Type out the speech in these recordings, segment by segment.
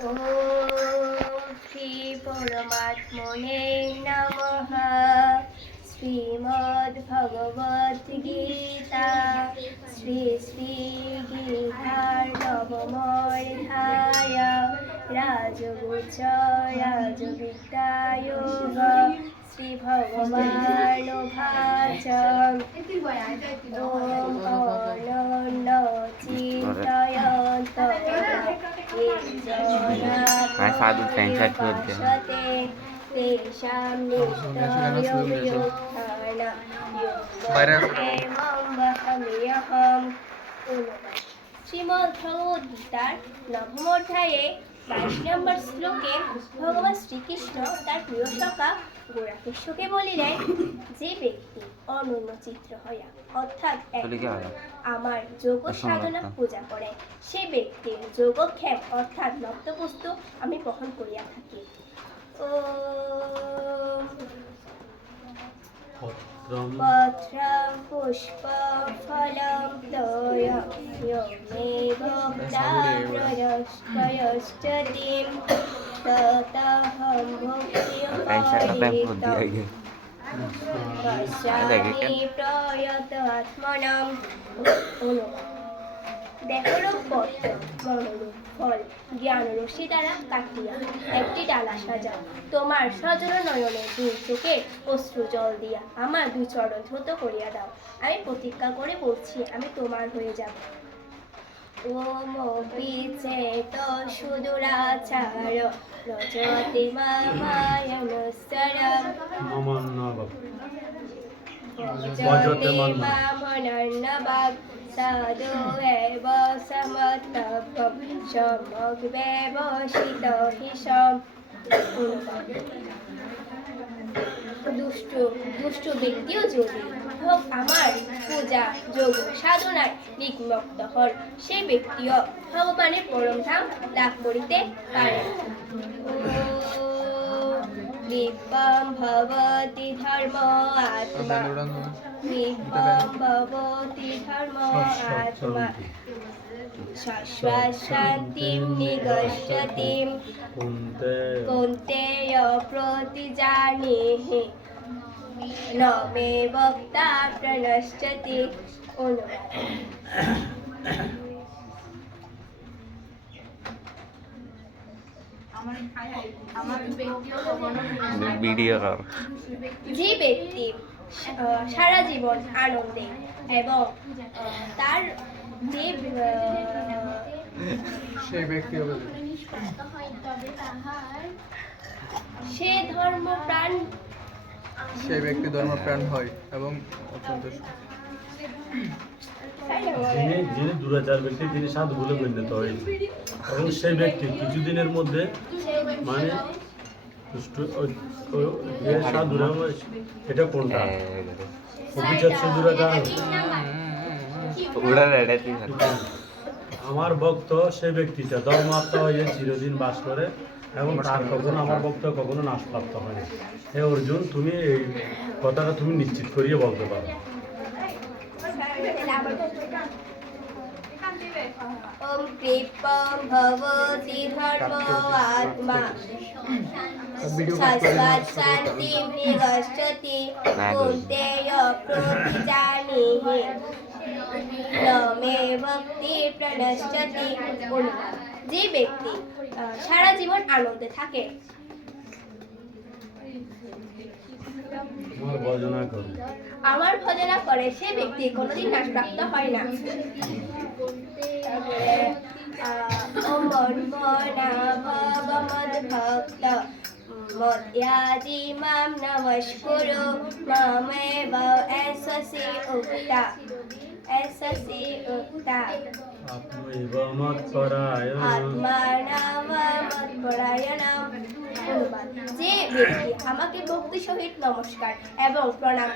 ॐ श्री परमात्मने नमः श्रीमद्भगवद्गीता श्री श्री गीतार्णवमोऽध्याय राजगुच राजविद्यायोग श्रीभगवानुभाच હા સાદું પેન્ચા છો તે શ્રીમદ ભગવદ્ ગીતા નવમો અધ્યાયે বাইশ নম্বর শ্লোকে ভগবান শ্রীকৃষ্ণ তার প্রিয় সখা বলিলেন যে ব্যক্তি অনন্য চিত্র হইয়া অর্থাৎ? আমার যোগ সাধনা পূজা করে সে ব্যক্তির যোগক্ষেম অর্থাৎ নপ্তবস্তু আমি বহন করিয়া থাকি ওম পত্রং পুষ্প ফলং তয়মে ভক্তাপ্রয়স্কয়শ্চতিম ততহং त्यांच्या काय बुद्धी आहे ভক্তিপরিতম गे? পশ্যামি প্রয়ত আত্মনম অনুবাদ দেহরূপ পত্র মনোরূপ ফল জ্ঞান রশ্মি দ্বারা কাটিয়া একটি ডালা সাজা তোমার সজল নয়নে দুই চোখে অশ্রু জল দিয়া আমার দুই চরণ ধৌত করিয়া দাও আমি প্রতিজ্ঞা করে বলছি আমি তোমার হয়ে যাব ওম চেত সুদুরাচার রজতে মামায়নস্তরম ভজতে মামনর্ণবাগ সাধু এব সমতপম সমগ্বেবশিত হিসম দুষ্ট দুষ্ট ব্যক্তিও যদি হোক আমার পূজা যোগ সাধনায় নিমগ্ন হন সে ব্যক্তিও ভগবানের পরম ধাম লাভ করিতে পারে। দীপম ভবতি ধর্ম আত্মা। দীপম ভবতি ধর্ম আত্মা। শান্তিম নিগচ্ছতিম কৌন্তেয় প্রতিজানেহে ন যে ব্যক্তি সারা জীবন আনন্দে এবং তার যে সেই ব্যক্তি সে ধর্ম প্রাণ সেই ব্যক্তি ধর্মপ্রাণ হয় এবং অত্যন্ত যিনি যিনি দুরাচার ব্যক্তি তিনি সাধু বলে গণ্যিত হয়। এবং সেই ব্যক্তি কিছুদিনের মধ্যে মানে সাধুরা এটা কোনটা? অভিজাত দুরাচার আমার ভক্ত সে ব্যক্তিটা। ধর্মাত্মা হয়ে চিরদিন বাস করে। এবং তার কখনো আমার ভক্ত কখনো নাশপ্রাপ্ত হয় না। হে অর্জুন তুমি এই কথাটা তুমি নিশ্চিত করিয়ে বলতে পারো। যে ব্যক্তি সারা জীবন আনন্দে থাকে। আমার ভজনা করো সে ব্যক্তি কোনোদিন নাশপ্রাপ্ত হয় না। অমর মনা ভগবদ ভক্ত। মধ্যাদি মাম নমস্কুরু মামেব এসসি উক্তা। এসসি উক্তা। আত্মৈব মৎপরায়ণ আত্মানামৎপরায়ণম অনুবাদ যে ব্যক্তি আমাকে ভক্তি সহিত নমস্কার এবং প্রণাম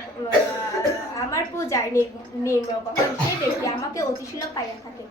আমার পূজায় নির্মগ্ন সেই ব্যক্তি আমাকে অতিশীল পাইয়া থাকে।